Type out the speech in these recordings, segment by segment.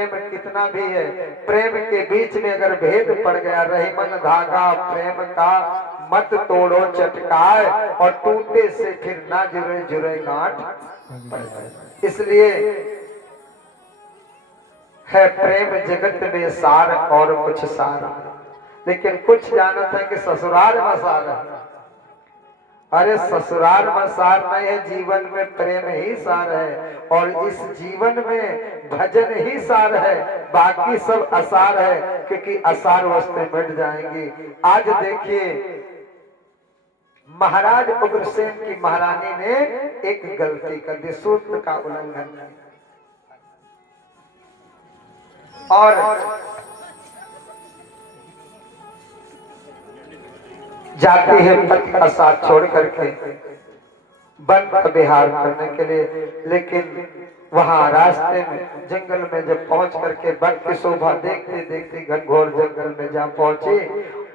प्रेम कितना भी है, प्रेम के बीच में अगर भेद पड़ गया, रहीमन धागा प्रेम का मत तोड़ो चटकाए, और टूटे से फिर ना जुड़े जुड़े गांठ पड़ जाए। इसलिए है प्रेम जगत में सार और कुछ सार, लेकिन कुछ जानते हैं कि ससुराल में सार है। अरे ससुराल में सार नहीं है, जीवन में प्रेम ही सार है, और इस जीवन में भजन ही सार है, बाकी सब असार है, क्योंकि असार वस्तु मिट जाएंगी। आज देखिए महाराज उग्रसेन की महारानी ने एक गलती कर दी, सूत्र का उल्लंघन किया, और जाती है पति का साथ छोड़ करके वन का विहार करने के लिए। लेकिन वहां रास्ते में जंगल में जब पहुंच करके वन की शोभा देखते देखते घनघोर जंगल में जा पहुंचे,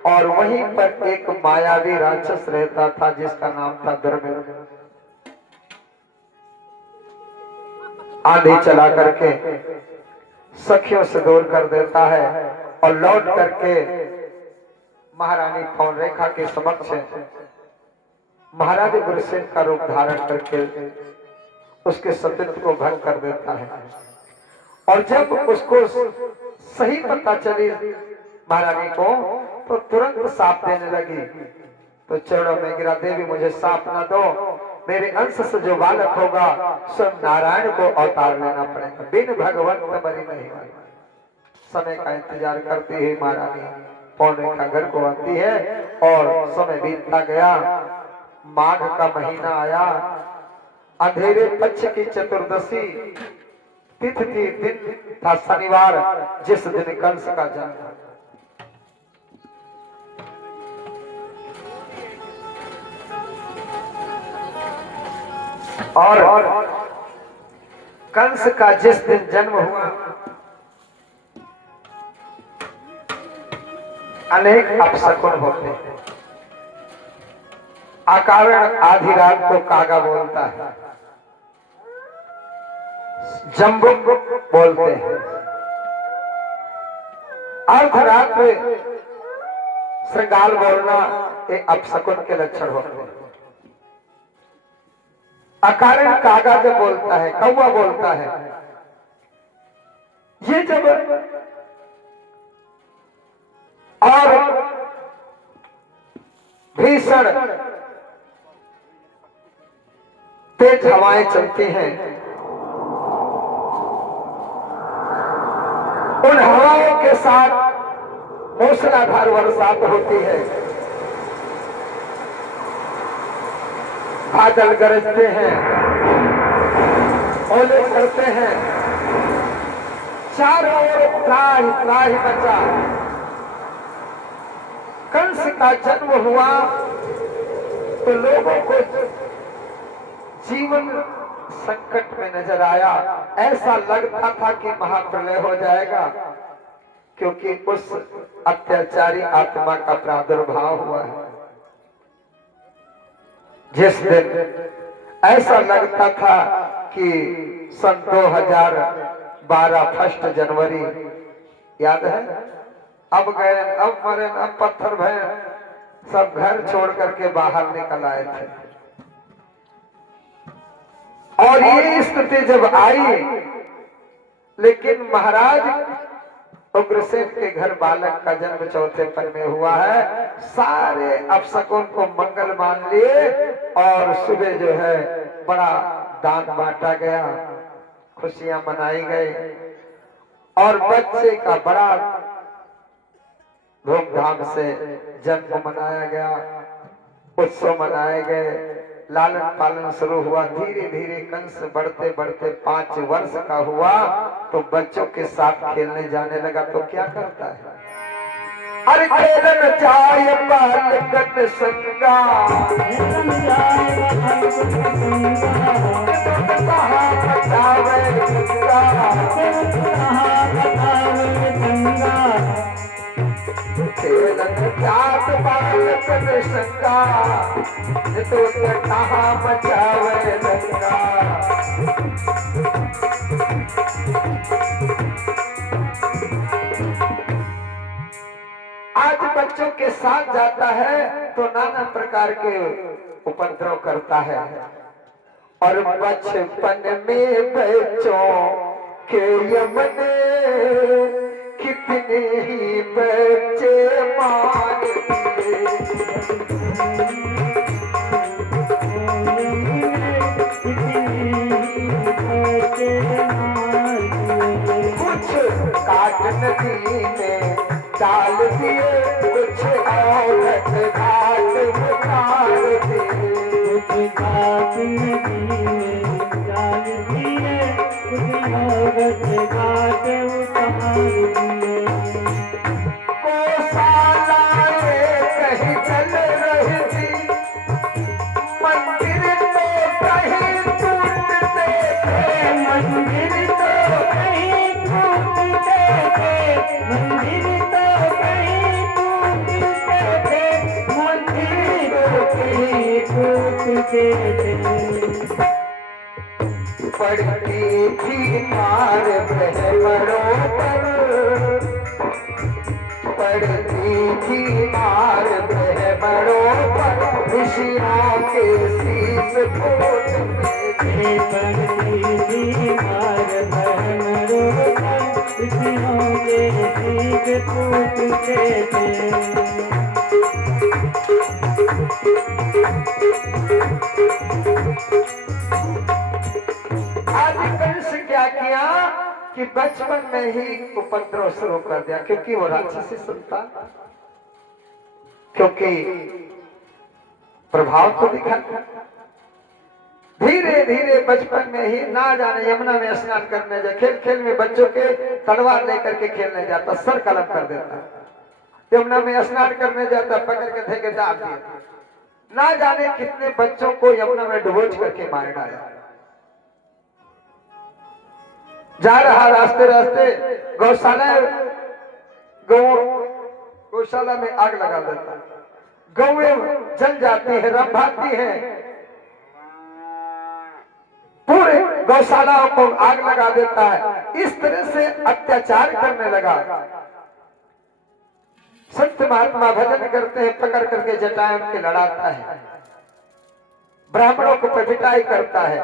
और वहीं पर एक मायावी राक्षस रहता था जिसका नाम था धर्मेंद्र। आंधी चला करके सखियों से दूर कर देता है, और लौट करके महारानी पौन रेखा के समक्ष महाराज उग्रसेन का रूप धारण करके उसके सतीत्व को भंग कर देता है। और जब उसको सही पता चली महारानी को, तो तुरंत साप देने लगी। तो चरणों में गिरा, देवी मुझे साप न दो, मेरे अंश से जो बालक होगा स्वयं नारायण को अवतार लेना पड़ेगा, बिन भगवंत मरी नहीं। समय का इंतजार करती हुई महारानी पौन रेखा घर को आती है, और समय बीतता गया। माघ का महीना आया, अंधेरे पक्ष की चतुर्दशी तिथि थी, दिन था शनिवार, जिस दिन कंस का जन्म। और कंस का जिस दिन जन्म हुआ, अनेक अपशकुन होते हैं। अकारण आधी रात को कागा बोलता है, जम्बुक बोलते हैं, अर्धरात में श्रृंगाल बोलना ये अपशकुन के लक्षण होते हैं। अकारण कागा जब बोलता है, कौवा बोलता है, ये जब और भीषण तेज हवाएं चलती हैं, उन हवाओं के साथ मूसलाधार बरसात होती है, बादल गरजते हैं, ओले पड़ते हैं, चारों ओर त्राहि त्राहि मचा। कंस का जन्म हुआ तो लोगों को जीवन संकट में नजर आया, ऐसा लगता था कि महाप्रलय हो जाएगा, क्योंकि उस अत्याचारी आत्मा का प्रादुर्भाव हुआ है। जिस दिन ऐसा लगता था कि सन 2012 1 जनवरी, याद है, अब गए, अब मरे, अब पत्थर भय, सब घर छोड़ करके बाहर निकल आए थे। और ये स्थिति जब आई, लेकिन महाराज उग्रसेन के घर बालक का जन्म चौथे पन में हुआ है, सारे अपशकुन को मंगल मान लिए, और सुबह जो है बड़ा दान बांटा गया, खुशियां मनाई गई, और बच्चे का बड़ा धूमधाम से जन्म मनाया गया, उत्सव मनाए गए, लालन पालन शुरू हुआ। धीरे धीरे कंस बढ़ते बढ़ते 5 वर्ष का हुआ, तो बच्चों के साथ खेलने जाने लगा। तो क्या करता है, अरे खेलन जाय बालकन संगा, खेलन जात बालकन संगा, तो कहाँ मचावे लंगा। बच्चों के साथ जाता है तो नाना प्रकार के उपद्रव करता है। और बचपन में बच्चों के यमन कितने ही बच्चे मार कुछ काट नदी में डाल दिए, कुछ औरत घाट उतार दिए, कुछ घाट नदी में डाल दिए, कुछ औरत घाट उतार दिए। गौशालाएं कहीं चल रही थी, मंदिर तो कहीं टूटते थे, मंदिर तो कहीं टूटते थे, मंदिर तो कहीं टूटते थे, मंदिर तो कहीं टूटते थे। पड़ती थी मार ब्राह्मणों पर, पड़ती थी मार ब्राह्मणों पर, ऋषियों के शीश फूटते थे। पड़ती थी मार ब्राह्मणों पर, ऋषियों के शीश फूटते थे। आज कंस क्या किया कि बचपन में ही उपद्रव शुरू कर दिया, क्योंकि वो राक्षसी संतान, क्योंकि प्रभाव तो दिखा। धीरे धीरे बचपन में ही ना जाने यमुना में स्नान करने जाए, खेल खेल में बच्चों के तलवार लेकर के खेलने जाता, सर कलम कर देता। यमुना में स्नान करने जाता, पकड़ के धके डाल दिया। ना जाने कितने बच्चों को यमुना में डुबोच करके मार डाला। जा रहा रास्ते रास्ते गौशाला में आग लगा देता, गौएं जल जाती है, रंभाती है, पूरे गौशालाओं को आग लगा देता है। इस तरह से अत्याचार करने लगा। संत महात्मा भजन करते हैं, पकड़ करके जटाएं उनके लड़ाता है, ब्राह्मणों को पिटाई करता है,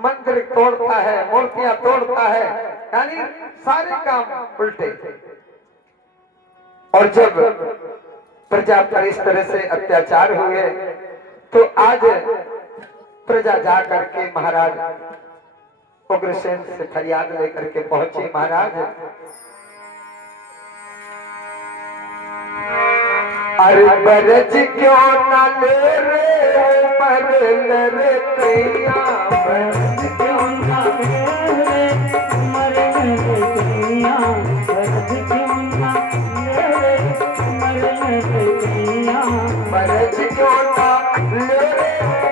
मंदिर तोड़ता है, मूर्तियां तोड़ता है, यानी सारे काम उल्टे। और जब प्रजा पर इस तरह से अत्याचार हुए तो आज प्रजा जा करके महाराज उग्रसेन से फरियाद लेकर के पहुंचे। महाराज, अरे बरज क्यों न ले रे पर रे कैया, बरज क्यों न ले रे मर रे कैया, बरज क्यों न ले रे मर रे कैया, बरज क्यों न ले रे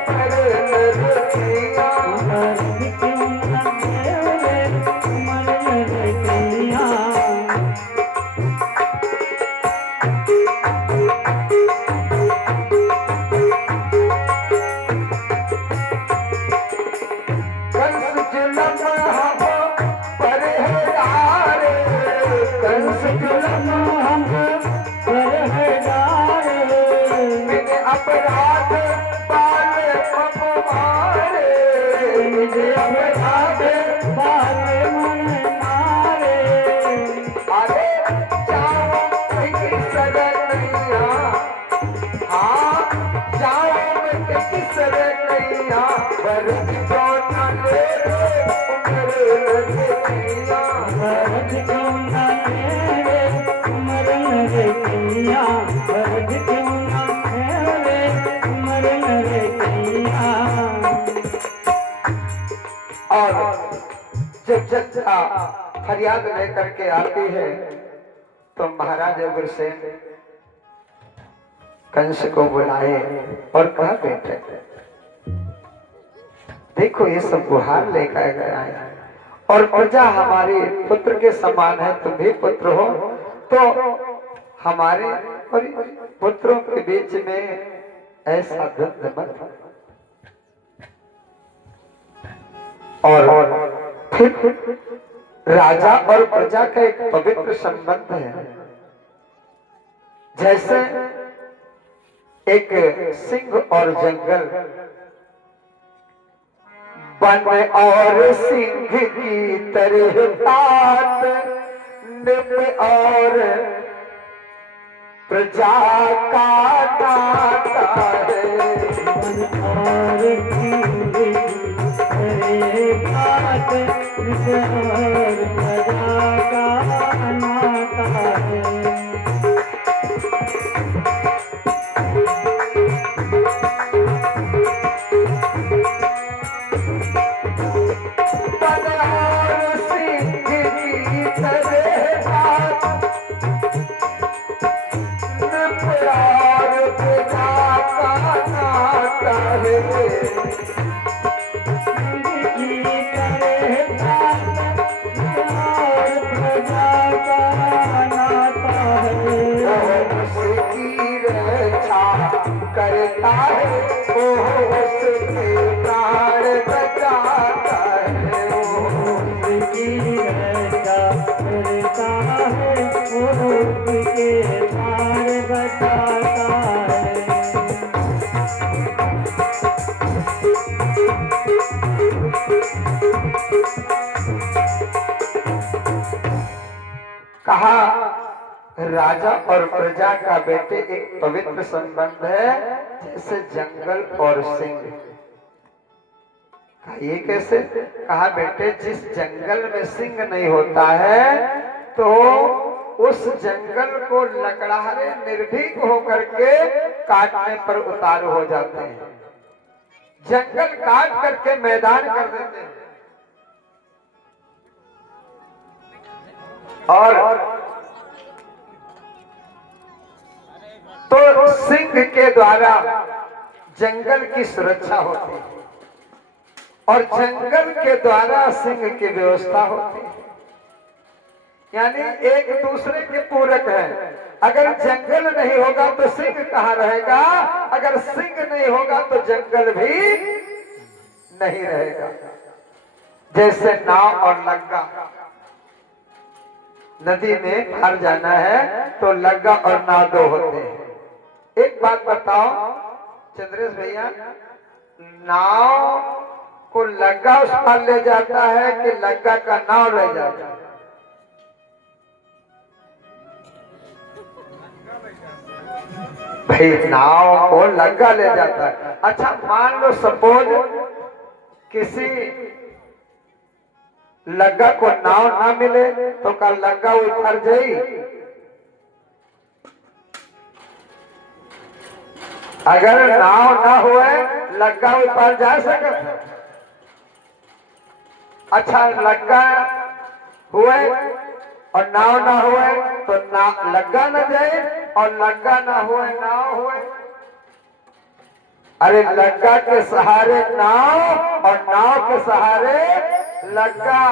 पर रे कैया, बरज क्यों न ले रे मर रे कैया। कंस जुलम हम परहदारे, बिन अपराध पाले पपवारे, मुझे अपराध बाले मन मारे। अरे जाओ की शरण नैया, हाँ जाओ की शरण नैया, बरज क्यों न ले उम्र नैया, बरज क्यों न ले रे उमर रे कैया, बरज क्यों न ले रे उमर रे कैया। और जब फरियाद लेकर के आती है तो महाराज उग्रसेन कंस को बुलाए और कहा, बेटे देखो ये सब गुहार लेकर गया है और प्रजा हमारे पुत्र के समान है, तुम भी पुत्र हो, तो हमारे और पुत्रों के बीच में ऐसा द्वंद्व मत। और फिर राजा और प्रजा का एक पवित्र संबंध है। जैसे एक सिंह और जंगल, वन और सिंह की तरह बात, निप और प्रजा का नाता है। वन और सिंह की तरह बात, निप और प्रजा का नाता है। करता है वो उसके प्राण बचाता है, वो उसकी रक्षा करता है, वो उसके प्राण बचाता है। कहा राजा और प्रजा का बेटे एक पवित्र संबंध है, जैसे जंगल और सिंह। कहा ये कैसे? कहा बेटे जिस जंगल में सिंह नहीं होता है तो उस जंगल को लकड़हारे निर्भीक होकर के काटने पर उतारू हो जाते हैं, जंगल काट करके मैदान कर देते हैं। और तो सिंह के द्वारा जंगल की सुरक्षा होती है और जंगल के द्वारा सिंह की व्यवस्था होती है, यानी एक दूसरे के पूरक है। अगर जंगल नहीं होगा तो सिंह कहाँ रहेगा, अगर सिंह नहीं होगा तो जंगल भी नहीं रहेगा। जैसे नाव और लग्गा, नदी में पार जाना है तो लग्गा और नाव दो होते हैं। एक बात बताओ चंद्रेश भैया, नाव को लग्गा उस पार ले जाता है कि लग्गा का नाव ले जाता है? भाई नाव को लग्गा ले जाता है। अच्छा मान लो सपोज किसी लग्गा को नाव ना मिले तो का लग्गा उतर जाई? अगर नाव ना हुए लग्गा ऊपर जा सकता। अच्छा लग्गा हुए और नाव ना हुए तो लग्गा न जाए और लग्गा ना हुए नाव हुए। अरे लग्गा के सहारे नाव और नाव के सहारे लग्गा,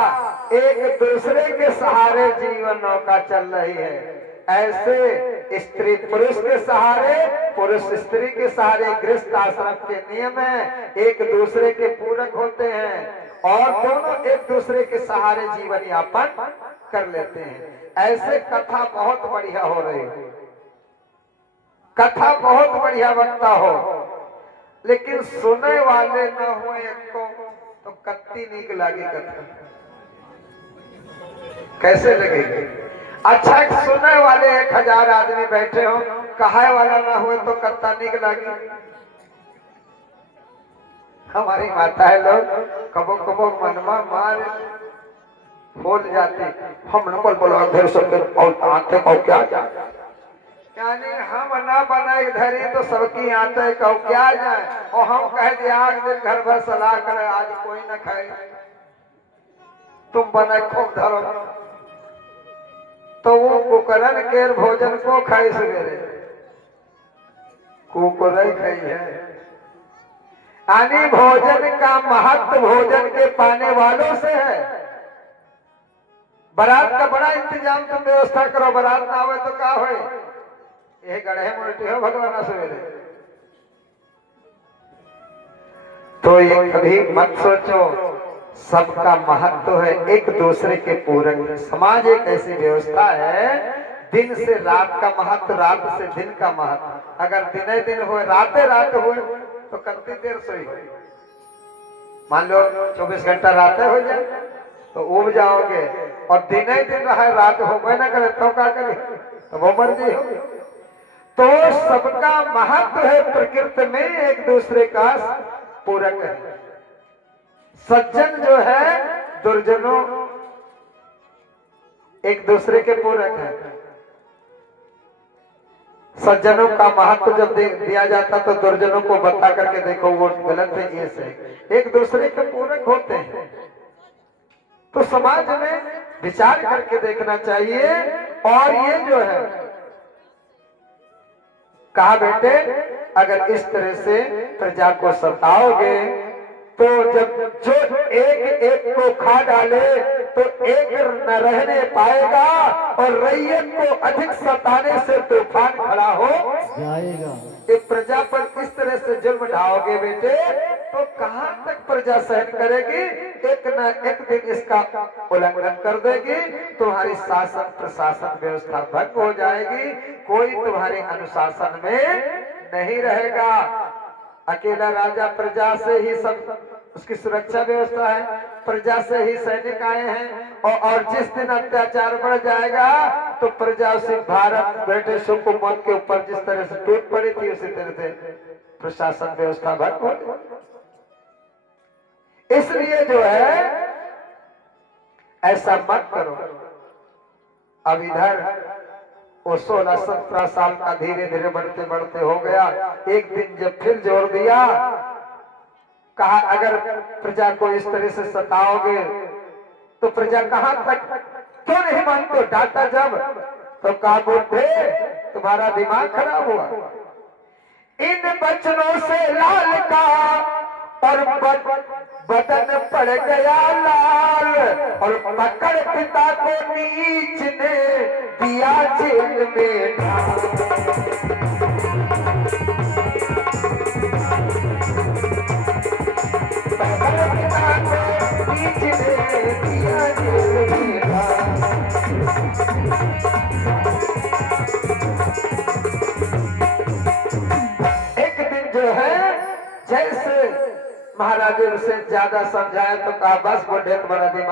एक दूसरे के सहारे जीवन नौका चल रही है। ऐसे स्त्री पुरुष के सहारे, पुरुष स्त्री के सहारे गृहस्थ आश्रम के नियम है, एक दूसरे के पूरक होते हैं और दोनों एक दूसरे के सहारे जीवन यापन कर लेते हैं। ऐसे कथा बहुत बढ़िया हो रही है, कथा बहुत बढ़िया बनता हो, लेकिन सुने वाले न हो एक तो कत्ती नीक लागे कथा। कैसे लगेगी? अच्छा सुनने वाले 1000 आदमी बैठे हो, कहाय वाला ना हुए तो कत्ता नीक लागे। हमारी माता है लोग कबो कबो मनमा मार बोल जाती, हम न बोलो घर सबके और आते को क्या यानी हम ना बनाए धरी तो सबकी आते को क्या जाए, और हम कह दिए आग दिन घर भर सलाह करे आज कोई न खाए, तुम बने खूब धरो तो वो कुकरन के भोजन को खाई सवेरे कुकुर खाई है। यानी भोजन का महत्व भोजन के पाने वालों से है। बारात का बड़ा इंतजाम तुम व्यवस्था करो, बारात ना आवे तो क्या हो, ये गढ़े उल्टी हो भगवान सवेरे। तो ये कभी मत सोचो सबका महत्व है, एक दूसरे के पूरक। समाज एक ऐसी व्यवस्था है, दिन से रात का महत्व, रात से दिन का महत्व। अगर दिने दिन हुए, राते रात हुए तो कितनी देर सोई हो। मान लो 24 घंटा रातें हो जाए तो उब जाओगे, और दिने दिन रहे रात हो ना करे तो क्या करे, तो वो मर्जी हो। तो सबका महत्व है प्रकृति में, एक दूसरे का पूरक है। सज्जन जो है दुर्जनों एक दूसरे के पूरक है। सज्जनों का महत्व जब दिया जाता तो दुर्जनों को बता करके देखो वो गलत है, ये सही, एक दूसरे के पूरक होते हैं। तो समाज में विचार करके देखना चाहिए। और ये जो है कहा बेटे, अगर इस तरह से प्रजा को सताओगे तो जब जो एक एक को खा डाले तो एक न रहने पाएगा, और रैयत को अधिक सताने से तूफान खड़ा हो जाएगा। एक प्रजा पर इस तरह से जुल्म ढाओगे बेटे तो कहां तक प्रजा सहन करेगी। एक न एक दिन इसका उल्लंघन कर देगी, तुम्हारी शासन प्रशासन व्यवस्था भंग हो जाएगी, कोई तुम्हारे अनुशासन में नहीं रहेगा। अकेला राजा प्रजा से ही सब उसकी सुरक्षा व्यवस्था है, प्रजा से ही सैनिक आए हैं। और जिस दिन अत्याचार बढ़ जाएगा तो प्रजा उसी भारत बेटे सुकुमार के ऊपर जिस तरह से टूट पड़ी थी उसी तरह से प्रशासन व्यवस्था भंग हो गई। इसलिए जो है ऐसा मत करो। अब इधर वो 16-17 साल का धीरे धीरे बढ़ते बढ़ते हो गया। एक दिन जब फिर जोर दिया, कहा अगर प्रजा को इस तरह से सताओगे तो प्रजा कहां तक, क्यों नहीं मानते, डांटा जब तो कहा बुद्धे तुम्हारा दिमाग खराब हुआ। इन बचनों से लाल का और बदन पड़ गया लाल, और पकड़ पिता को नीच ने दिया जेल में डाल। एक दिन जो है जैसे महाराज से ज्यादा समझाया तो कहा बस बुढ़े तुम्हारा दिमाग